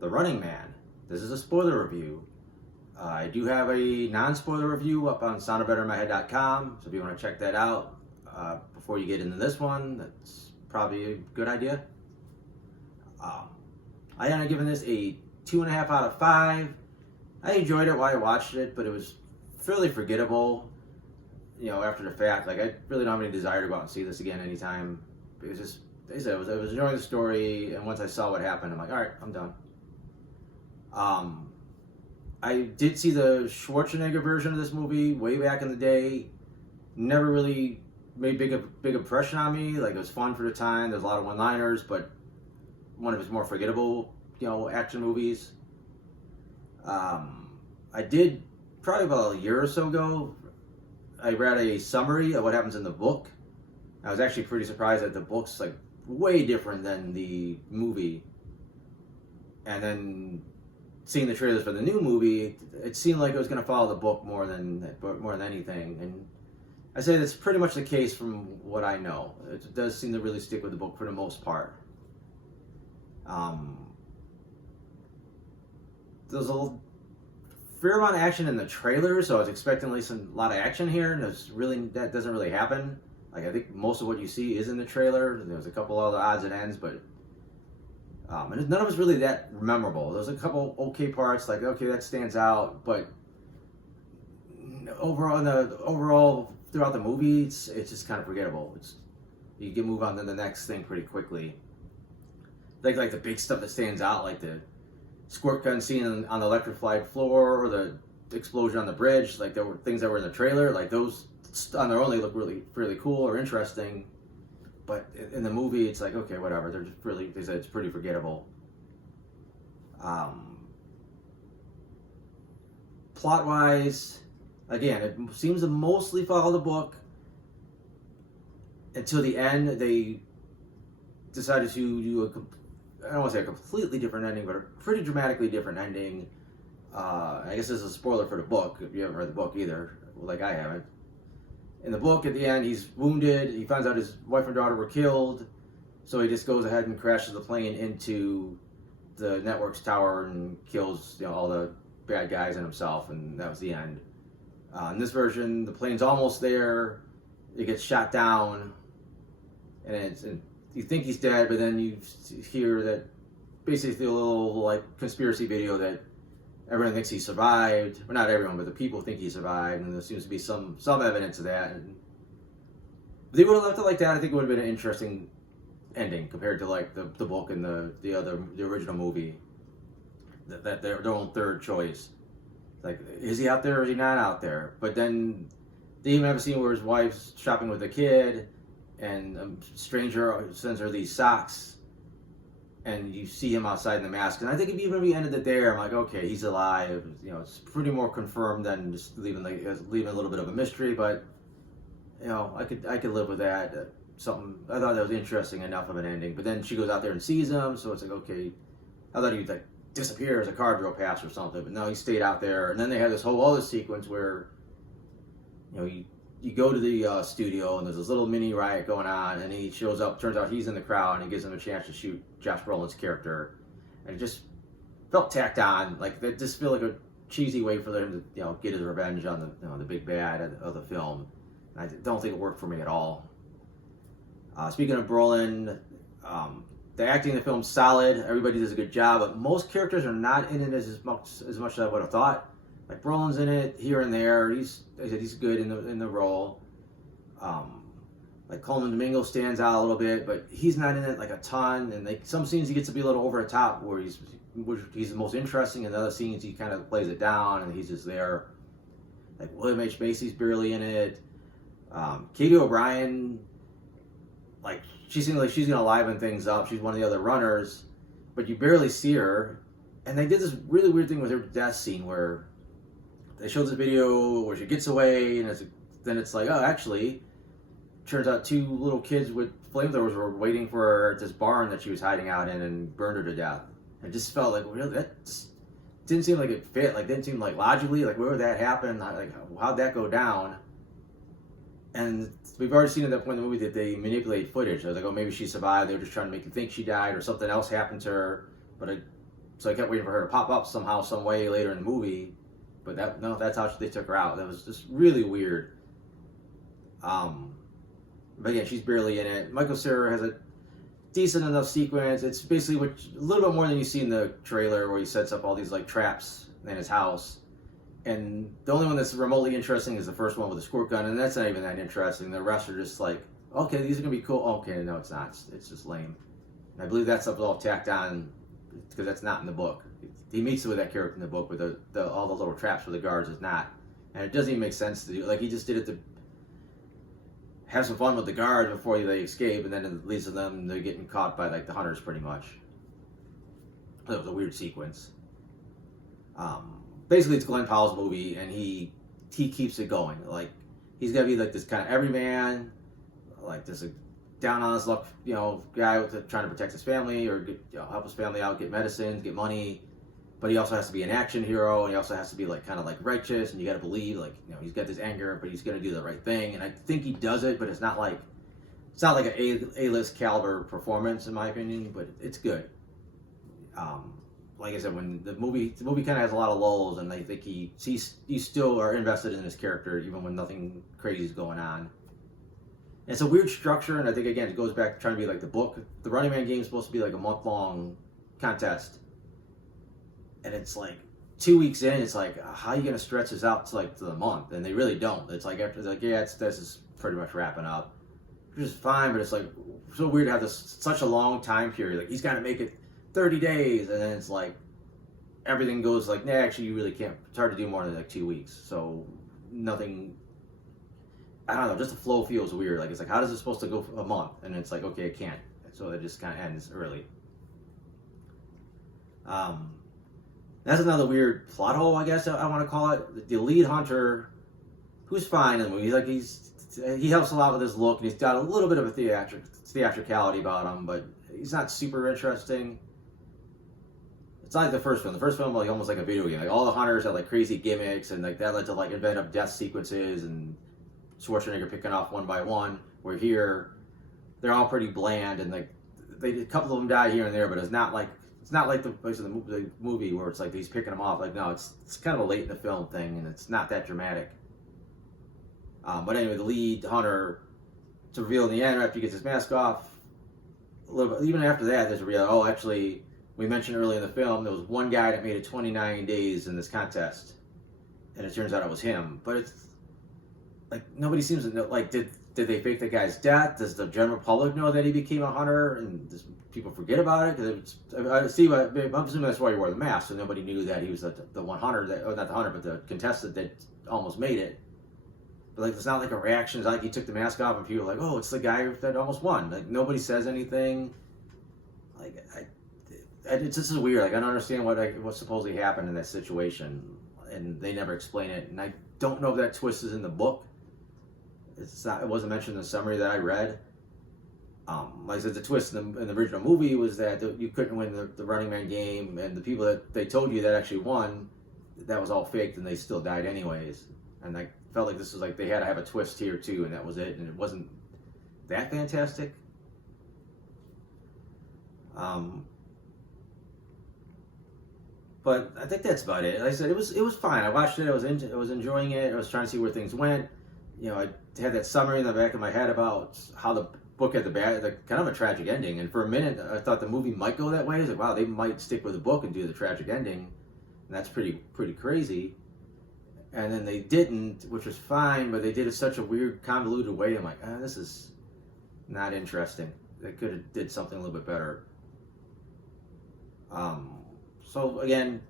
The Running Man. This is a spoiler review. I do have a non-spoiler review up on soundofbetterinmyhead.com, so if you want to check that out before you get into this one, that's probably a good idea. I ended up giving this a 2.5 out of 5. I enjoyed it while I watched it, but it was fairly forgettable, after the fact. Like, I really don't have any desire to go out and see this again anytime. It was just, like I said, I was enjoying the story, and once I saw what happened, I'm like, all right, I'm done. I did see the Schwarzenegger version of this movie way back in the day. Never really made big impression on me. Like, it was fun for the time. There's a lot of one-liners, but one of his more forgettable, action movies. I did probably about a year or so ago. I read a summary of what happens in the book. I was actually pretty surprised that the book's like way different than the movie. And then seeing the trailers for the new movie, it seemed like it was going to follow the book more than anything. And I say that's pretty much the case from what I know. It does seem to really stick with the book for the most part. There's a fair amount of action in the trailer, so I was expecting at least a lot of action here, and that doesn't really happen. Like, I think most of what you see is in the trailer. There's a couple other odds and ends, but and none of it's really that memorable. There's a couple okay parts, like, okay, that stands out, but overall throughout the movie, it's just kind of forgettable. You can move on to the next thing pretty quickly. Like the big stuff that stands out, like the squirt gun scene on the electrified floor, or the explosion on the bridge. Like, there were things that were in the trailer, like those on their own they look really cool or interesting. But in the movie, it's like, okay, whatever. They said it's pretty forgettable. Plot-wise, again, it seems to mostly follow the book. Until the end, they decided to do I don't want to say a completely different ending, but a pretty dramatically different ending. I guess this is a spoiler for the book, if you haven't read the book either, like I haven't. In the book, at the end, he's wounded. He finds out his wife and daughter were killed, so he just goes ahead and crashes the plane into the network's tower and kills all the bad guys and himself, and that was the end. In this version, the plane's almost there. It gets shot down, and you think he's dead, but then you hear that basically a little like conspiracy video that everyone thinks he survived. Well, not everyone, but the people think he survived, and there seems to be some evidence of that. And if they would have left it like that, I think it would have been an interesting ending compared to like the book and the original movie. That their own third choice. Like, is he out there or is he not out there? But then they even have a scene where his wife's shopping with a kid, and a stranger sends her these socks, and you see him outside in the mask. And I think if even we ended it there, I'm like, okay, he's alive. It's pretty more confirmed than just leaving a little bit of a mystery. But I could live with that. I thought that was interesting enough of an ending. But then she goes out there and sees him, so it's like, okay, I thought he'd like disappear as a car drove past or something. But no, he stayed out there. And then they had this whole other sequence where you go to the studio, and there's this little mini riot going on, and he shows up. Turns out he's in the crowd, and he gives him a chance to shoot Josh Brolin's character, and it just felt tacked on. Like, it just felt like a cheesy way for him to get his revenge on the big bad of the film. And I don't think it worked for me at all. Speaking of Brolin, the acting in the film's solid. Everybody does a good job, but most characters are not in it as much as I would have thought. Like, Brolin's in it here and there. He's good in the role. Like, Coleman Domingo stands out a little bit, but he's not in it like a ton. And like some scenes he gets to be a little over the top, where he's the most interesting, and the other scenes he kind of plays it down and he's just there. Like, William H. Macy's barely in it. Katie O'Brien, like, she seems like she's gonna liven things up. She's one of the other runners, but you barely see her. And they did this really weird thing with her death scene where they showed this video where she gets away, and then it's like, oh, actually, turns out two little kids with flamethrowers were waiting for her at this barn that she was hiding out in and burned her to death. It just felt like, really, that just didn't seem like it fit. Like, didn't seem like logically, like, where would that happen? Like, how'd that go down? And we've already seen at that point in the movie that they manipulate footage. I was like, oh, maybe she survived. They were just trying to make you think she died, or something else happened to her. But So I kept waiting for her to pop up somehow, some way later in the movie. But that's how they took her out. That was just really weird. But yeah, she's barely in it. Michael Cera has a decent enough sequence. It's basically a little bit more than you see in the trailer, where he sets up all these like traps in his house. And the only one that's remotely interesting is the first one with the squirt gun, and that's not even that interesting. The rest are just like, okay, these are gonna be cool. Okay, no, it's not. It's just lame. And I believe that stuff is all tacked on because that's not in the book. He meets with that character in the book, but all the little traps for the guards is not, and it doesn't even make sense to do. Like, he just did it to have some fun with the guards before they escape, and then it leads to them they're getting caught by like the hunters pretty much. That was a weird sequence. Basically, it's Glenn Powell's movie, and he keeps it going. Like, he's gonna be like this kind of everyman, like this down on his luck, guy trying to protect his family or help his family out, get medicines, get money. But he also has to be an action hero, and he also has to be like kind of like righteous, and you got to believe like he's got this anger, but he's gonna do the right thing. And I think he does it, but it's not like an A-list caliber performance in my opinion, but it's good. Like I said, when the movie kind of has a lot of lulls, and I think you still are invested in his character even when nothing crazy is going on. And it's a weird structure, and I think again it goes back to trying to be like the book. The Running Man game is supposed to be like a month-long contest, and it's like 2 weeks in, it's like, how are you gonna stretch this out to the month? And they really don't. It's like after this is pretty much wrapping up, which is fine, but it's like so weird to have such a long time period. Like, he's got to make it 30 days, and then it's like everything goes like, nah, actually you really can't. It's hard to do more than like 2 weeks. So nothing. I don't know. Just the flow feels weird. Like, it's like, how is it supposed to go for a month? And it's like, okay, it can't. So it just kind of ends early. That's another weird plot hole, I guess I want to call it. The lead hunter, who's fine in the movie, he helps a lot with his look, and he's got a little bit of a theatricality about him, but he's not super interesting. It's not like the first film. The first film was like almost like a video game. Like, all the hunters had like crazy gimmicks, and like that led to like invent up death sequences and Schwarzenegger picking off one by one. Where here, they're all pretty bland, and like a couple of them die here and there, but it's not like the movie where it's like he's picking them off. Like, no, it's kind of a late in the film thing, and it's not that dramatic. But anyway, the lead hunter, to reveal in the end after he gets his mask off, a little bit, even after that, there's a real. Actually, we mentioned earlier in the film there was one guy that made it 29 days in this contest, and it turns out it was him. But it's like nobody seems to know. Like, did they fake the guy's death? Does the general public know that he became a hunter, and does people forget about it? Because I'm assuming that's why he wore the mask, so nobody knew that he was the one hunter not the hunter, but the contestant that almost made it. But like, it's not like a reaction. It's not like he took the mask off and people are like, oh, it's the guy that almost won. Like, nobody says anything. Like, it's just weird. Like, I don't understand what supposedly happened in that situation, and they never explain it. And I don't know if that twist is in the book. It wasn't mentioned in the summary that I read. Like I said, the twist in the original movie was that you couldn't win the Running Man game, and the people that they told you that actually won, that was all faked, and they still died anyways. And I felt like this was like they had to have a twist here too, and that was it. And it wasn't that fantastic. But I think that's about it. Like I said, it was fine. I watched it. I was enjoying it. I was trying to see where things went. I had that summary in the back of my head about how the book had the kind of a tragic ending. And for a minute, I thought the movie might go that way. I was like, wow, they might stick with the book and do the tragic ending. And that's pretty crazy. And then they didn't, which was fine, but they did it such a weird, convoluted way. I'm like, this is not interesting. They could have did something a little bit better. So again,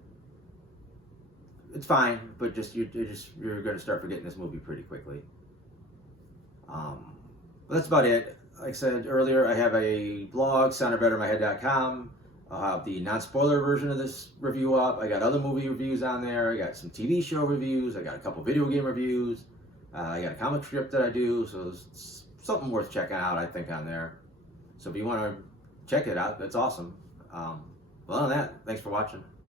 it's fine, but you're going to start forgetting this movie pretty quickly. That's about it. Like I said earlier, I have a blog, soundedbettermyhead.com. I'll have the non-spoiler version of this review up. I got other movie reviews on there. I got some TV show reviews. I got a couple video game reviews. I got a comic strip that I do. So there's something worth checking out, I think, on there. So if you want to check it out, that's awesome. Well, other than that, thanks for watching.